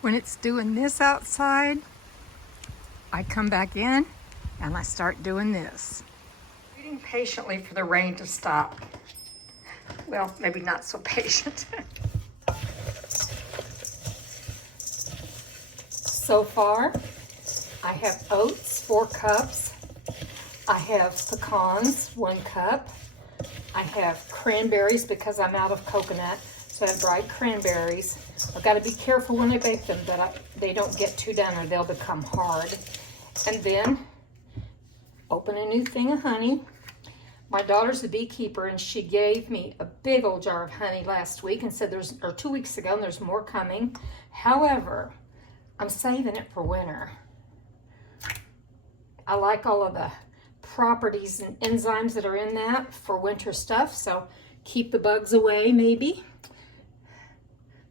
When it's doing this outside, I come back in and I start doing this. Waiting patiently for the rain to stop. Well, maybe not so patient. So far, I have oats, 4 cups. I have pecans, 1 cup. I have cranberries because I'm out of coconut, so I have dried cranberries. I've got to be careful when I bake them that they don't get too done or they'll become hard. And then open a new thing of honey. My daughter's a beekeeper and she gave me a big old jar of honey last week and said or 2 weeks ago, and there's more coming. However, I'm saving it for winter. I like all of the properties and enzymes that are in that for winter stuff, so keep the bugs away maybe.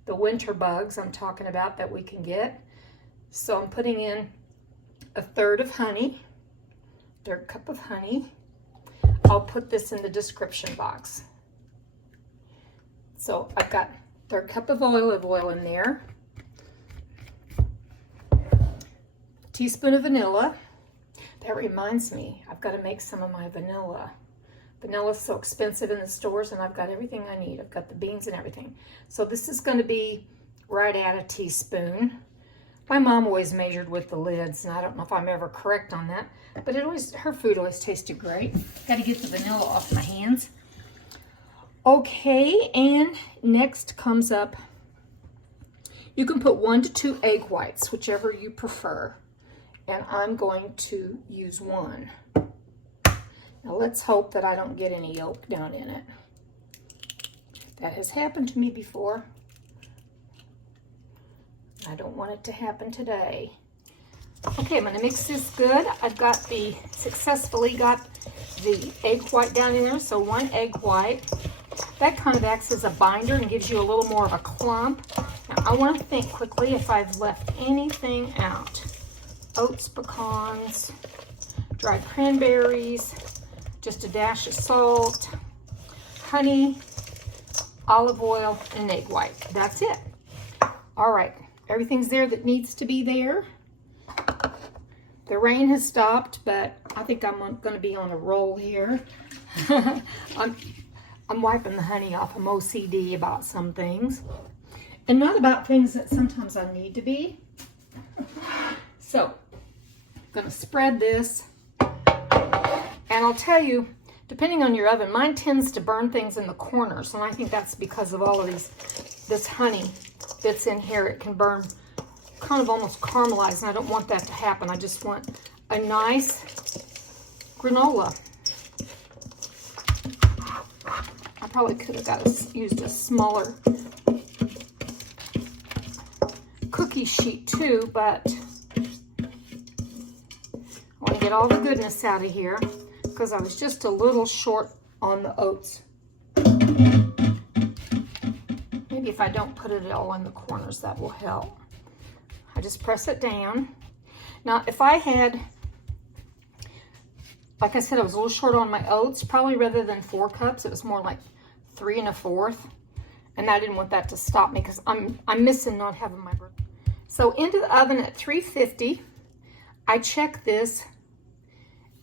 The winter bugs I'm talking about that we can get. So I'm putting in a third of honey, third cup of honey. I'll put this in the description box. So I've got third cup of olive oil in there, a teaspoon of vanilla. That reminds me, I've got to make some of my vanilla. Vanilla's so expensive in the stores, and I've got everything I need. I've got the beans and everything. So this is going to be right at a teaspoon. My mom always measured with the lids, and I don't know if I'm ever correct on that, but her food always tasted great. Got to get the vanilla off my hands. Okay, and next comes up, you can put 1 to 2 egg whites, whichever you prefer. And I'm going to use 1. Now let's hope that I don't get any yolk down in it. That has happened to me before. I don't want it to happen today. Okay, I'm gonna mix this good. I've successfully got the egg white down in there, so 1 egg white. That kind of acts as a binder and gives you a little more of a clump. Now I wanna think quickly if I've left anything out. Oats, pecans, dried cranberries, just a dash of salt, honey, olive oil, and egg white. That's it. All right, everything's there that needs to be there. The rain has stopped, but I think I'm going to be on a roll here. I'm wiping the honey off. I'm OCD about some things, and not about things that sometimes I need to be. So, I'm going to spread this, and I'll tell you, depending on your oven, mine tends to burn things in the corners, and I think that's because of all of this honey that's in here. It can burn kind of almost caramelized, and I don't want that to happen. I just want a nice granola. I probably could have used a smaller cookie sheet too, but I want to get all the goodness out of here because I was just a little short on the oats. Maybe if I don't put it all in the corners, that will help. I just press it down. Now, if I had, like I said, I was a little short on my oats, probably rather than 4 cups, it was more like 3 1/4. And I didn't want that to stop me because I'm missing not having my bread. So into the oven at 350. I check this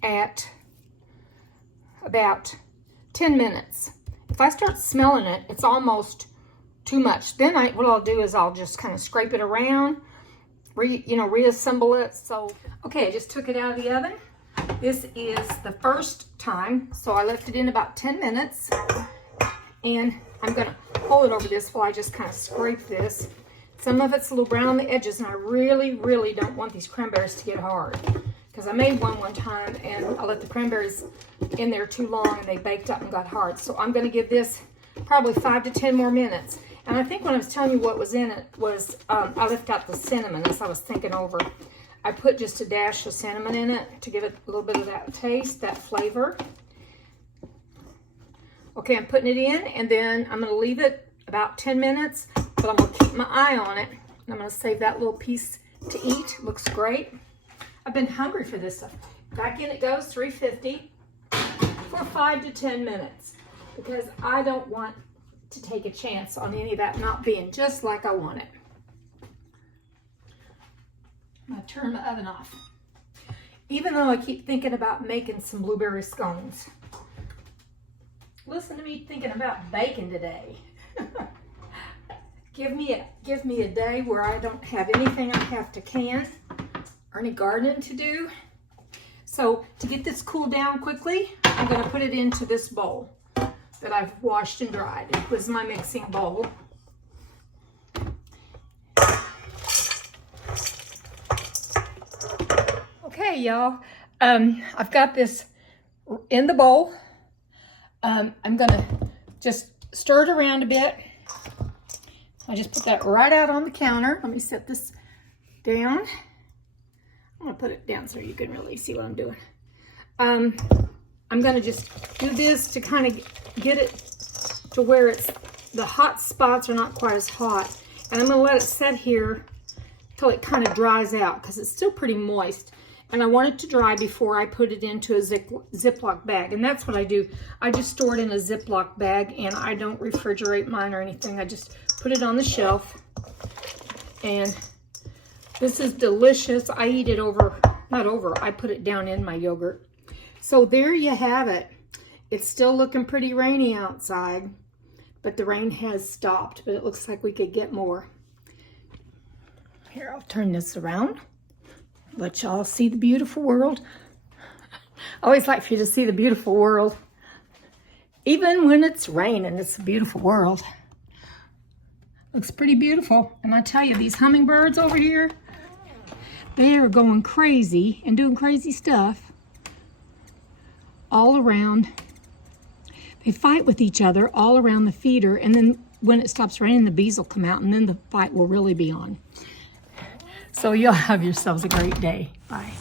at about 10 minutes. If I start smelling it, it's almost too much. Then what I'll do is I'll just kind of scrape it around, reassemble it. So, okay, I just took it out of the oven. This is the first time, so I left it in about 10 minutes. And I'm gonna hold it over this while I just kind of scrape this. Some of it's a little brown on the edges, and I really, really don't want these cranberries to get hard. Because I made one time, and I let the cranberries in there too long, and they baked up and got hard. So I'm gonna give this probably 5 to 10 more minutes. And I think when I was telling you what was in it was, I left out the cinnamon as I was thinking over. I put just a dash of cinnamon in it to give it a little bit of that taste, that flavor. Okay, I'm putting it in, and then I'm gonna leave it about 10 minutes, but I'm gonna keep my eye on it. And I'm gonna save that little piece to eat. Looks great. I've been hungry for this stuff. Back in it goes, 350 for 5 to 10 minutes, because I don't want to take a chance on any of that not being just like I want it. turn the oven off. Even though I keep thinking about making some blueberry scones. Listen to me thinking about baking today. Give me a day where I don't have anything I have to can or any gardening to do. So to get this cooled down quickly, I'm going to put it into this bowl that I've washed and dried. It was my mixing bowl. Okay, y'all. I've got this in the bowl. I'm going to just stir it around a bit. I just put that right out on the counter. Let me set this down. I'm going to put it down so you can really see what I'm doing. I'm going to just do this to kind of get it to where the hot spots are not quite as hot. And I'm going to let it set here till it kind of dries out because it's still pretty moist. And I want it to dry before I put it into a Ziploc bag. And that's what I do. I just store it in a Ziploc bag and I don't refrigerate mine or anything. I just put it on the shelf. And this is delicious. I eat it I put it down in my yogurt. So there you have it. It's still looking pretty rainy outside, but the rain has stopped, but it looks like we could get more. Here, I'll turn this around. Let y'all see the beautiful world. I always like for you to see the beautiful world. Even when it's raining, it's a beautiful world. Looks pretty beautiful. And I tell you, these hummingbirds over here, they are going crazy and doing crazy stuff all around. They fight with each other all around the feeder, and then when it stops raining, the bees will come out, and then the fight will really be on. So y'all have yourselves a great day. Bye.